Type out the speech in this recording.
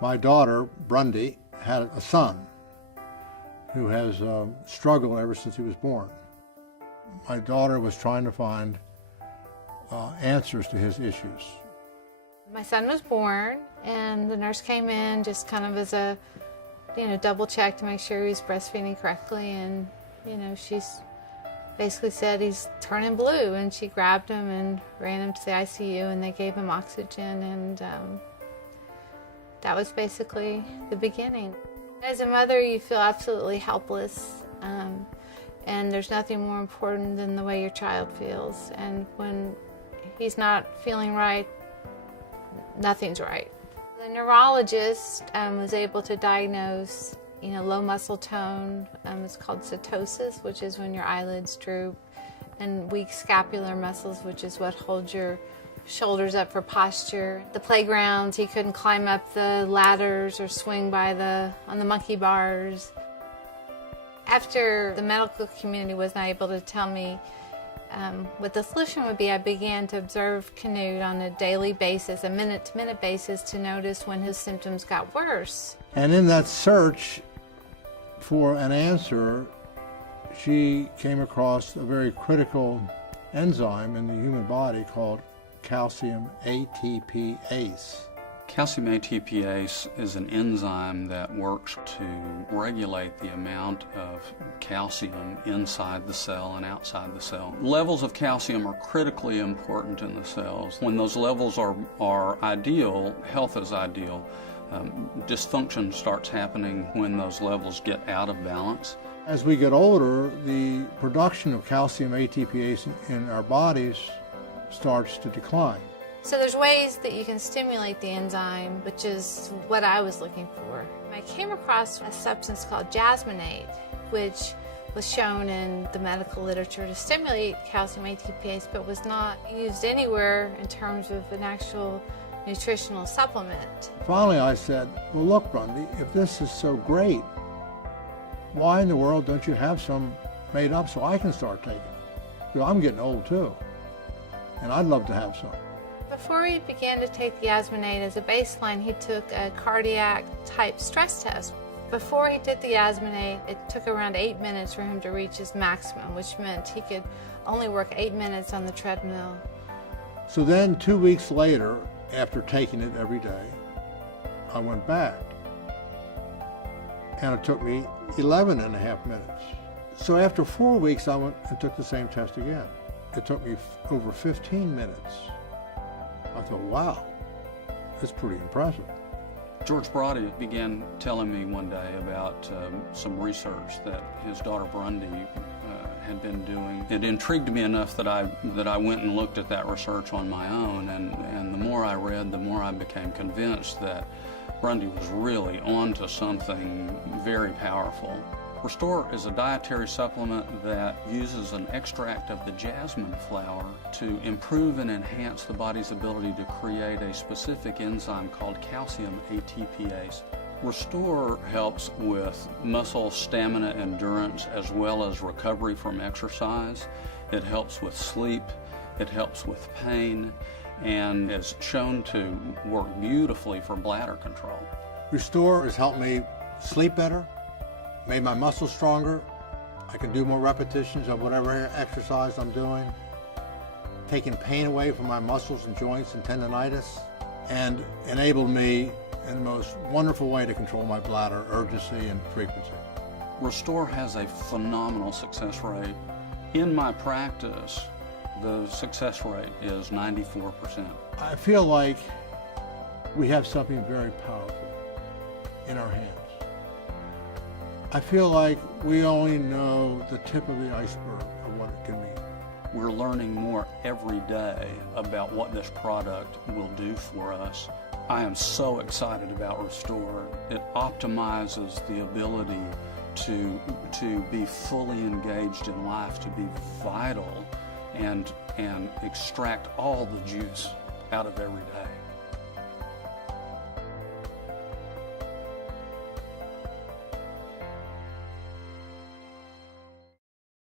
My daughter, Grundy, had a son who has struggled ever since he was born. My daughter was trying to find answers to his issues. My son was born, and the nurse came in just kind of as a, double check to make sure he was breastfeeding correctly, and, she's basically said he's turning blue, and she grabbed him and ran him to the ICU, and they gave him oxygen, and that was basically the beginning. As a mother, you feel absolutely helpless, and there's nothing more important than the way your child feels, and when he's not feeling right, nothing's right. The neurologist was able to diagnose, low muscle tone. It's called setosis, which is when your eyelids droop, and weak scapular muscles, which is what holds your shoulders up for posture. The playgrounds, he couldn't climb up the ladders or swing on the monkey bars. After the medical community was not able to tell me what the solution would be, I began to observe Canute on a daily basis, a minute-to-minute basis, to notice when his symptoms got worse. And in that search for an answer, she came across a very critical enzyme in the human body called calcium ATPase. Calcium ATPase is an enzyme that works to regulate the amount of calcium inside the cell and outside the cell. Levels of calcium are critically important in the cells. When those levels are ideal, health is ideal. Dysfunction starts happening when those levels get out of balance. As we get older, the production of calcium ATPase in our bodies starts to decline. So there's ways that you can stimulate the enzyme, which is what I was looking for. I came across a substance called jasmonate, which was shown in the medical literature to stimulate calcium ATPase, but was not used anywhere in terms of an actual nutritional supplement. Finally, I said, well, look, Grundy, if this is so great, why in the world don't you have some made up so I can start taking it? Because I'm getting old too, and I'd love to have some. Before he began to take the jasmonate as a baseline, he took a cardiac type stress test. Before he did the jasmonate, it took around 8 minutes for him to reach his maximum, which meant he could only work 8 minutes on the treadmill. So then 2 weeks later, after taking it every day, I went back. And it took me 11 and a half minutes. So after 4 weeks, I went and took the same test again. It took me over 15 minutes. I thought, wow, that's pretty impressive. George Brody began telling me one day about some research that his daughter Grundy had been doing. It intrigued me enough that I went and looked at that research on my own, and the more I read, the more I became convinced that Grundy was really onto something very powerful. ReStor is a dietary supplement that uses an extract of the jasmine flower to improve and enhance the body's ability to create a specific enzyme called calcium ATPase. ReStor helps with muscle stamina endurance as well as recovery from exercise. It helps with sleep, it helps with pain, and is shown to work beautifully for bladder control. ReStor has helped me sleep better, made my muscles stronger. I can do more repetitions of whatever exercise I'm doing, taking pain away from my muscles and joints and tendonitis, and enabled me in the most wonderful way to control my bladder, urgency and frequency. ReStor has a phenomenal success rate. In my practice, the success rate is 94%. I feel like we have something very powerful in our hands. I feel like we only know the tip of the iceberg of what it can mean. We're learning more every day about what this product will do for us. I am so excited about ReStor. It optimizes the ability to be fully engaged in life, to be vital, and extract all the juice out of every day.